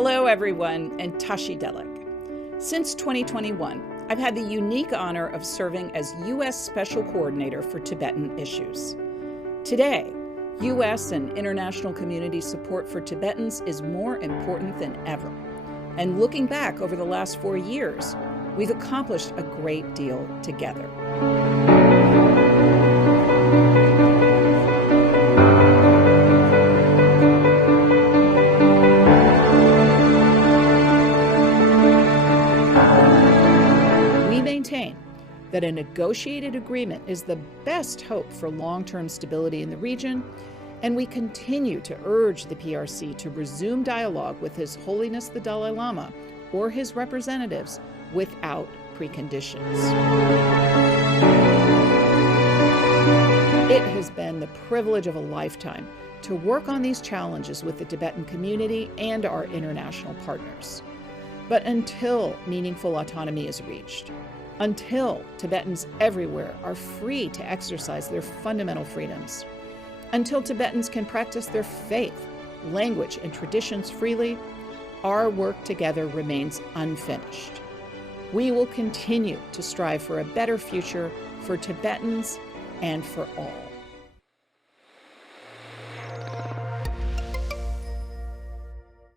Hello everyone, and Tashi. Since 2021, I've had the unique honor of serving as U.S. Special Coordinator for Tibetan issues. Today, U.S. and international community support for Tibetans is more important than ever. And looking back over the last 4 years, we've accomplished a great deal together. That a negotiated agreement is the best hope for long-term stability in the region, and we continue to urge the PRC to resume dialogue with His Holiness the Dalai Lama or his representatives without preconditions. It has been the privilege of a lifetime to work on these challenges with the Tibetan community and our international partners. But until meaningful autonomy is reached, until Tibetans everywhere are free to exercise their fundamental freedoms, until Tibetans can practice their faith, language, and traditions freely, our work together remains unfinished. We will continue to strive for a better future for Tibetans and for all.